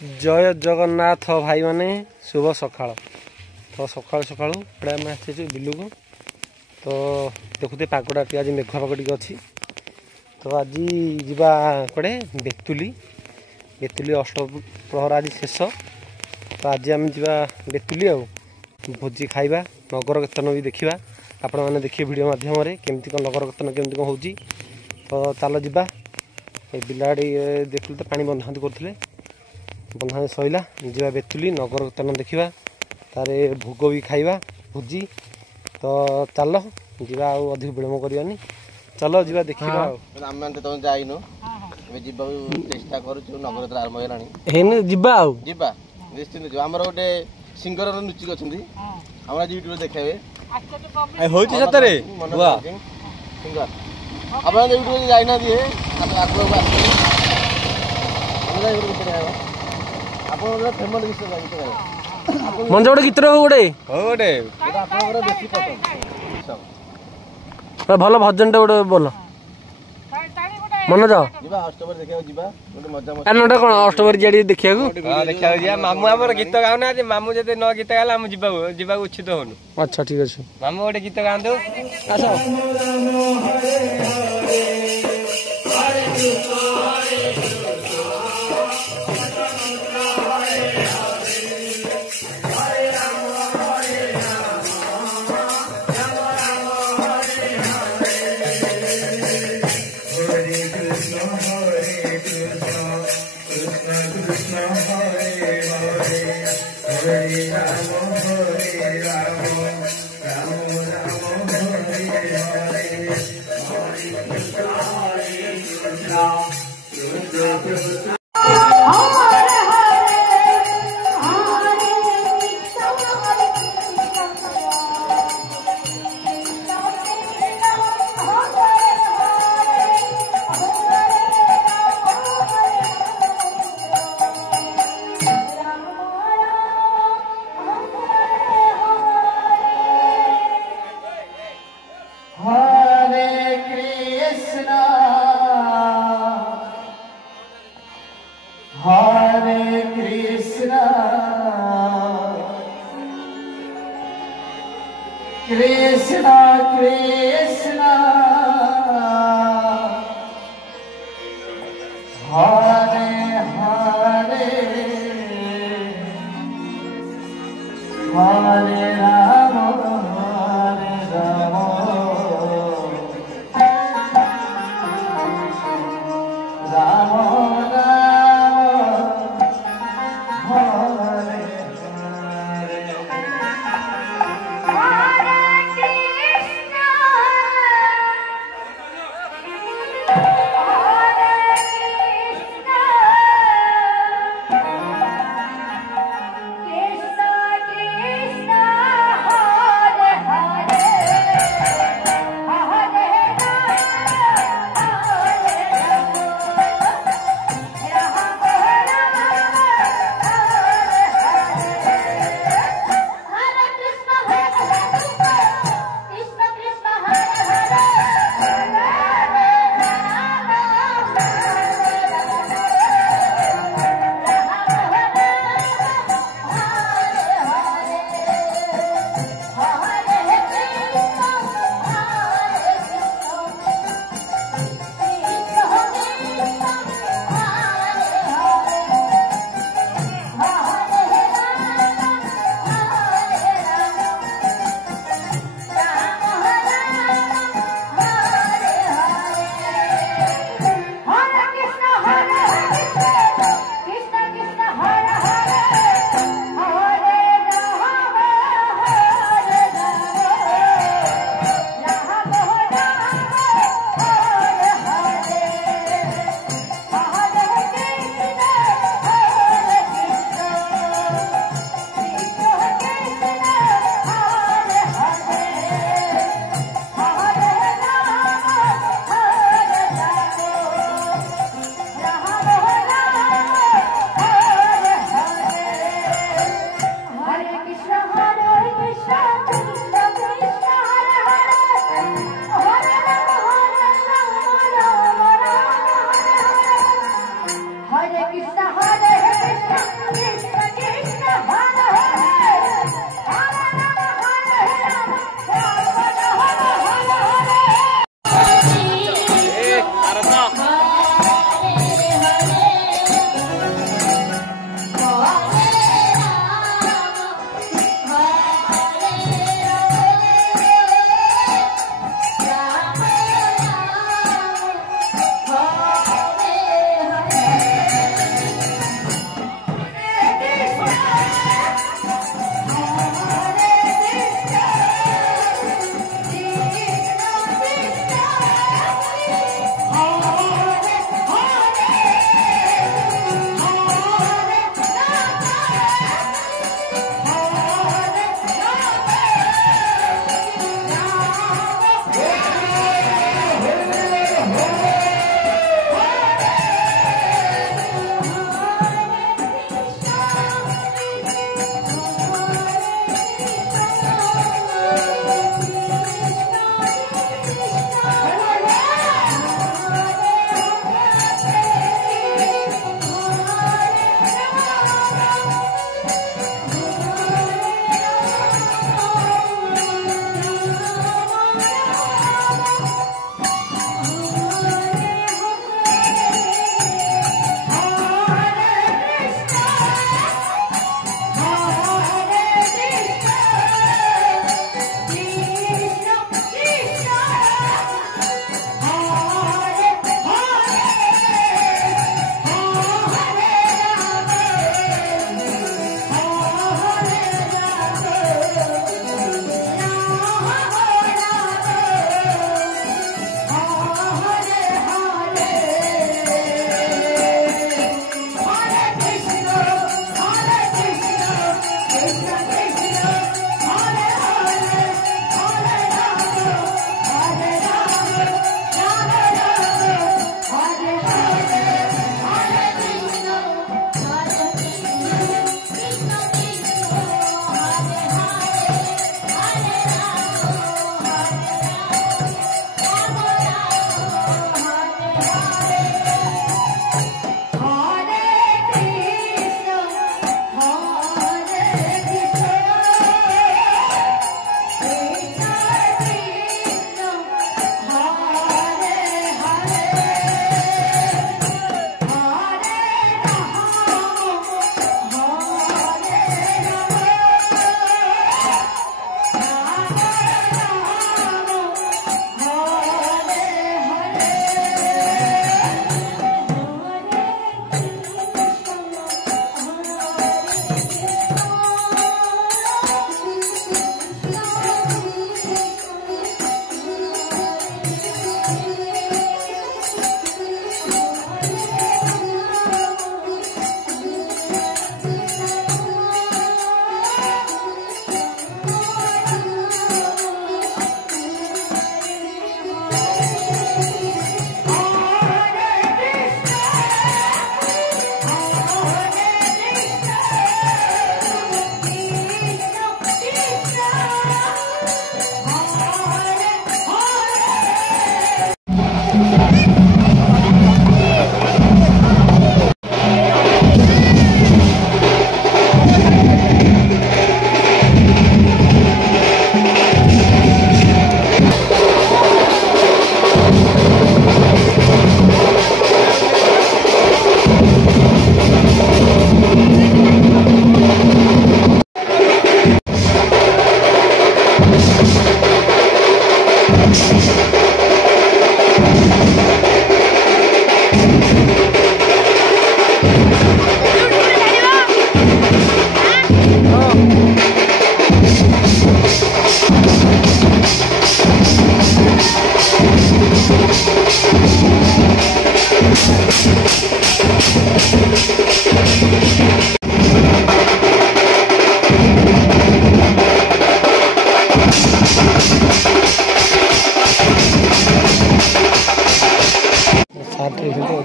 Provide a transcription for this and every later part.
जय जगन्नाथ भाई माने शुभ सकाळ। तो सकाल सकाल पड़े आम आसु बिलू को। तो देखुते पागटा टी आज मेघुआ पाग टी अच्छी। तो आज जीवा कड़े बेतुली बेतुली अष्टप्रहर आज शेष। तो आज आम जा बेतुली आ भोजी खाइबा नगर कीर्तन भी देखा आपण मैंने देखिए वीडियो माध्यम केमती कौन नगर कीर्तन केमती कौन होची। तो चल जा बिलाड़ी देखल तो पानी बंधाबंधी करते बंधा सैला जा बेतुली नगर कीर्तन देखा तारे भोग भी खाइबा भोजी। तो चल जा अधिक विलम्ब करवानी चलो जा देखा तुम जाइन चेष्टा कर नगर आरंभ है जीवा जीवा निश्चिंत आम गोटे सिंगर लुचिक अच्छा आम आज यूट्यूब देखे सतरे सिंगर आप यूट्यूब जाइना आप फेमस गीत मंज गोटे गीत गोटे भल भजन टे गोटे बोल मनोज गोटे कौन अष्टमरी जाड़ी देखा मामू आम गीत गाऊना मामू जब न गीत गाला आम जा उचित होनु। अच्छा ठीक अच्छे मामू गोटे गीत गाँतु कृष्णा कृष्णा हरे हरे हरे राम राम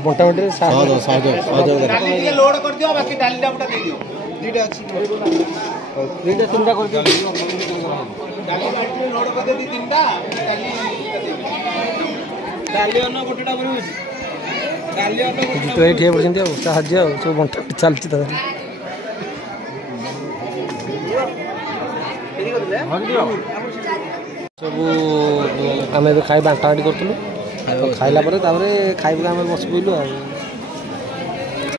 बंटा बंटे लोड कर दियो बाकी डाली डाबटा दे दियो दुईटा अछि दुईटा तीनटा कर दियो डाली बैटरी लोड कर दे तीनटा डाली डाली अन्न गोटेटा करू ଜିତୁ ଭାଇ ଠିଆ ପଡ଼ିଛନ୍ତି ଆଉ ସାହାଯ୍ୟ ଆଉ ସବୁ ବଣ୍ଟା ଚାଲିଛି ତା ଦେହରେ ସବୁ ଆମେ ଏବେ ଖାଇ ବାଣ୍ଟା ବାଣ୍ଟି କରୁଥିଲୁ ଖାଇଲା ପରେ ତାପରେ ଖାଇବାକୁ ଆମେ ବସି ପଡ଼ିଲୁ ଆଉ